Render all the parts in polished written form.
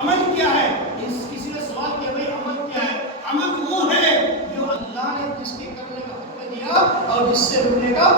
عمل کیا ہے؟ کسی نے سوال کیا بھائی عمل کیا ہے؟ عمل وہ ہے جو اللہ نے جس کے کرنے کا حکم دیا اور جس سے رکنے کا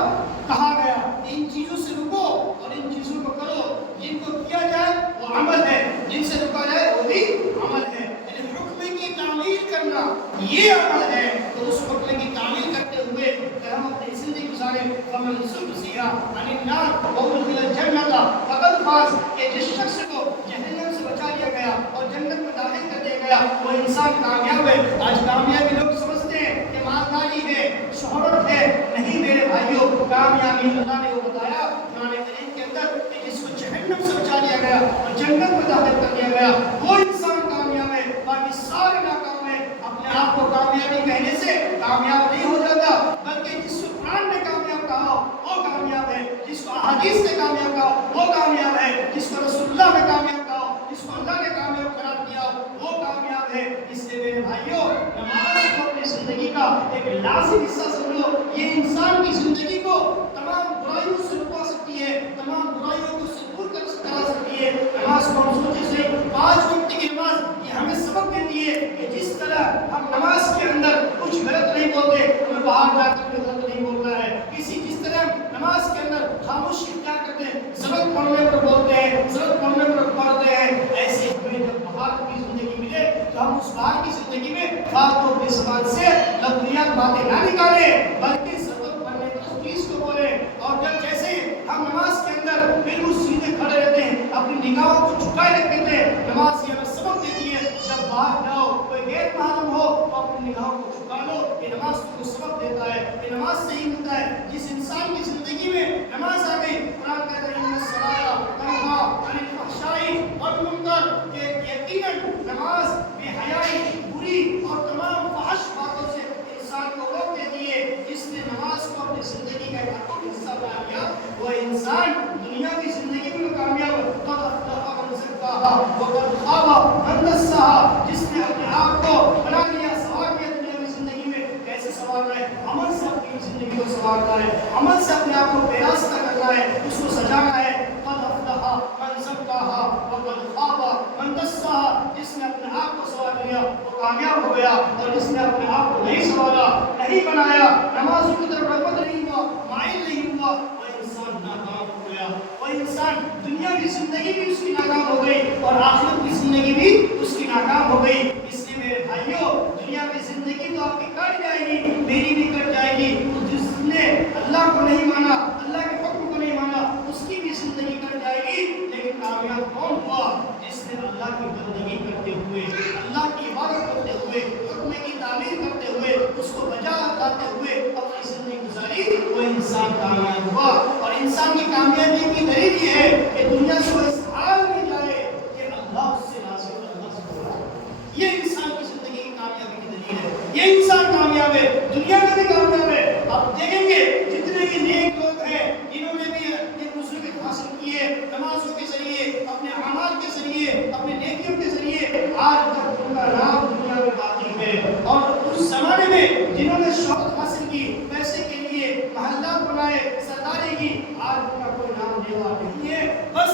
کہا گیا. ان چیزوں سے رکو اور ان چیزوں کو کرو. جن کو کیا جائے وہ عمل ہے, جن سے رکا جائے وہ بھی عمل ہے. یعنی حکم کی تعمیل کرنا یہ عمل ہے. تو اس حکم کی تعمیل کرتے ہوئے اگر ہم اپنی زندگی گزارے فمن زحزح عن النار وادخل الجنة فقد فاز, کہ جس شخص کو جہنم سے بچا لیا گیا اور جنت میں داخل کر دیا گیا وہ انسان کامیاب ہے. آج کامیابی لوگ سمجھتے ہیں کہ مالداری ہے, شہرت ہے. نہیں میرے بھائیوں, کامیابی اللہ نے وہ بتایا قرآن کریم کے اندر کہ جس کو جہنم سے بچا لیا گیا اور جنت میں داخل کر دیا گیا وہ انسان کامیاب ہے. باقی سارے ناکام ہیں. اپنے آپ کو کامیابی کہنے سے کامیاب نہیں ہو جاتا, بلکہ جس کو قرآن نے کامیاب کہا وہ کامیاب ہے, جس کو احادیث نے کامیاب کہا وہ کامیاب ہے, جس کو رسول اللہ نے کامیاب کہا, جس کو اللہ نے کامیاب قرار دیا وہ کامیاب ہے. اس لیے میرے بھائیوں, نماز کو اپنی زندگی کا ایک لازمی حصہ سمجھو. یہ انسان کی زندگی کو تمام برائیوں سے رکا سکتی ہے, تمام برائیوں کو سے دور کرا سکتی ہے. نماز کو سے 5 وقت کی نماز یہ ہمیں سبق دیتی ہے کہ جس طرح ہم نماز کے اندر کچھ غلط نہیں بولتے, ہمیں باہر جا کر کے غلط نہیں بولنا ہے. جس طرح نماز کے اندر خاموشی کیا کرتے ہیں, سبق پڑھنے پر بولتے ہیں, سبق پڑھنے پر پڑھتے ہیں, ایسے ہمیں جب باہر کی زندگی ملے تو ہم اس باہر کی زندگی میں بات کو اپنی زبان سے لفظیات باتیں نہ نکالیں بلکہ سبق پڑھنے کی اس چیز کو بولیں. اور جب جیسے ہم نماز کے اندر بالکل سیدھے کھڑے رہتے ہیں, اپنی نگاہوں کو جھکائے رکھتے ہیں, نماز یہ ہمیں سبق دیتی ہے جب باہر جاؤ کوئی غیر محرم ہو تو اپنی نگاہوں کو جھکا لو. یہ نماز کو سبق دیتا ہے, یہ نماز سے ہی ملتا ہے. جس انسان کی زندگی میں نماز آ گئی, قرآن کہتا ہے ان الصلاۃ تنہیٰ عن الفحشاء والمنکر, کہ یقیناً نماز بے حیائی, بری اور تمام فحش باتوں سے انسان کو روک دیتی ہے. جس نے نماز کو اپنی زندگی کا ایک اہم حصہ بنا لیا وہ انسان دنیا کی زندگی میں کامیاب ہے. قد افلح من زکاہا وقد خاب من دساہا, جس نے اپنے آپ کو بنا لیا, سوار کیا دنیا کی زندگی میں. کیسے سوارنا ہے؟ عمل سے اپنی زندگی کو سوارنا ہے, عمل سے اپنے آپ کو بے راستہ کرنا ہے, اس کو سجانا ہے. قد افلح من زکاہا وقد خاب من دساہا, جس نے اپنے آپ کو سوار لیا وہ کامیاب ہو گیا, اور جس نے اپنے آپ کو نہیں سوارا, نہیں بنایا, نمازوں کی طرف رغبت نہیں ہوا, مائل نہیں ہوا, وہ انسان ناکام ہو گیا. وہ انسان دنیا کی زندگی بھی اس کی ناکام ہو گئی اور آخرت کی زندگی بھی اس کی ناکام ہو گئی. اس لیے میرے بھائیوں, دنیا کی زندگی تو آپ کی کٹ جائے گی, میری بھی کٹ جائے گی. جس نے اللہ کو نہیں مانا, اللہ کے حکم کو نہیں مانا, اس کی بھی زندگی کٹ جائے گی. لیکن کامیاب کون ہوا؟ جس نے اللہ کی بندگی کرتے ہوئے, اللہ کی عبادت کرتے ہوئے, حکم کی تعمیر کرتے ہوئے, اس کو بجا لاتے ہوئے اپنی زندگی گزاری, وہ انسان کامیاب ہوا. اور انسان کی کامیابی کی دلیل یہ ہے کہ دنیا سے وہ اس حال میں جائے کہ اللہ اس سے راضی ہو, اللہ سے راضی ہو. یہ انسان کی زندگی کی کامیابی کی دلیل ہے. یہ انسان کامیاب ہے, دنیا میں بھی کامیاب ہے. آپ دیکھیں گے جتنے بھی نیک لوگ ہیں جنہوں نے بھی ایک دوسرے کے حاصل کیے نمازوں کے ذریعے, اپنے اعمال کے ذریعے, اپنے نیکیوں کے ذریعے, آج تک ان کا نام دنیا میں باقی ہے. اور اس زمانے میں جنہوں نے شہرت حاصل کی, پیسے کے لیے محلات بنائے, سرداری کی, آج ان کا کوئی نام لیوا نہیں ہے. بس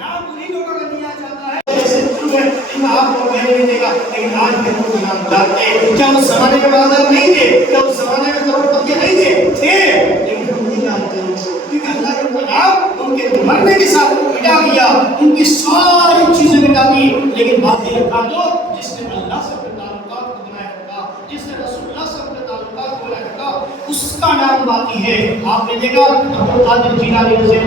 نام انہیں لوگوں کا لیا جاتا ہے آپ کو کہنے نہیں دے گا. لیکن آج کے لوگ نام جانتے ہیں. کیا اس زمانے میں بازار نہیں تھے؟ کیا اس زمانے میں کروڑ پتی نہیں تھے؟ لیکن ہم نہیں جانتے کیونکہ اللہ نے وہ نام ان کے مرنے کے ساتھ مٹا دیا, ان کی ساری چیزیں مٹا دی. لیکن بات یہ رکھا دو جس نے اللہ سے اپنے تعلقات کو بنائے رکھا, جس نے رسول اللہ سے اپنے تعلقات کو بنائے رکھا, اس کا نام باقی ہے. آپ نے دیکھا عبدالقادر جیلانی رضی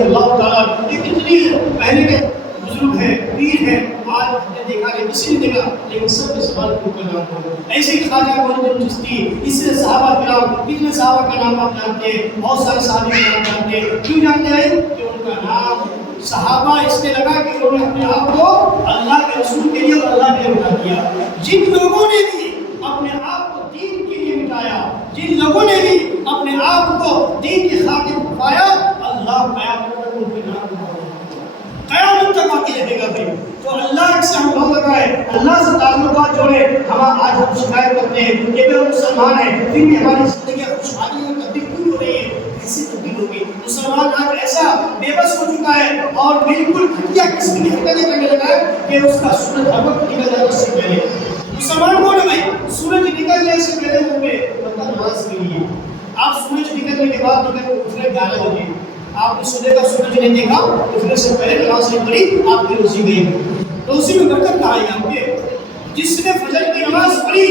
اللہ تعالیٰ, یہ کتنی پہلے کے بزرگ ہیں, پیر ہیں, آج ہم نے دیکھا کہ کسی نے دیکھا لیکن سب کے سوال کو نام ہو. ایسے ہی خواجہ معین چشتی, اس سے صحابہ کرام, کتنے صحابہ کا نام آپ جانتے ہیں, بہت سارے صحابہ کا نام جانتے ہیں. کیوں جانتے ہیں؟ کہ ان کا نام صحابہ اس نے لگا کہ انہوں نے اپنے آپ کو اللہ کے رسول کے لیے اور اللہ کے لیے بنا دیا. جن لوگوں نے بھی اپنے آپ کو دین کے لیے مٹایا, جن لوگوں نے بھی اپنے آپ کو دین کی خاطر پایا, اللہ قیامت تک ان کے نام قیامت تک باقی رہے گا. بھائی تو اللہ سے ہم لوگ لگائے, اللہ سے تعلقات جوڑے. آج ہم شکایت کرتے ہیں کہ وہ مسلمان ہیں پھر بھی ہماری زندگی خوشحالی میں تبدیل کیوں ہو رہی ہے؟ کیسے تبدیل ہوگی؟ مسلمان آج ایسا بے بس ہو چکا ہے اور بالکل گھٹیا قسم کی حرکتیں کرنے لگا ہے کہ اس کا سورج ہر وقت نکل جاتا اس سے پہلے. مسلمان کون ہے بھائی؟ سورج نکلنے سے پہلے وہ پہ نماز کے لیے. آپ سورج نکلنے کے بعد اٹھنے گالے ہوگی. آپ نے صبح کا سورج نہیں دیکھا, اٹھنے سے پہلے نماز نہیں پڑھی, آپ کی روزی گئی. روزی میں برکت کہاں ہے آپ کے؟ جس نے فجر کی نماز پڑھی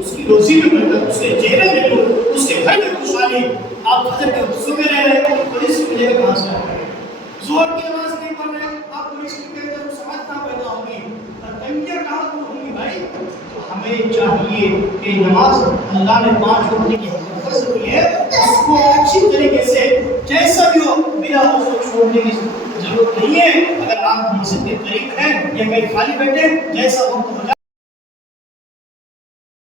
اس کی روزی میں برکت, اس کے چہرے میں نور, اس کے گھر میں خوشحالی. آپ فجر کے غصے میں رہ رہے ہیں تو اس کی ملے گا کہاں سے؟ ظہر کی نماز نہیں پڑھ رہے, آپ کو اس کے اندر مساحت کہاں پیدا ہوگی اور تنگیاں کہاں دور ہوں گی بھائی؟ ہمیں چاہیے کہ نماز اللہ نے 5 وقت کی فرض کی ہے, اس کو اچھی طریقے سے جیسا بھی ہو بلا اس کو چھوڑنے کی ضرورت نہیں ہے. اگر آپ مسجد کے قریب ہیں یا کہیں خالی بیٹھے, جیسا وقت ہو جائے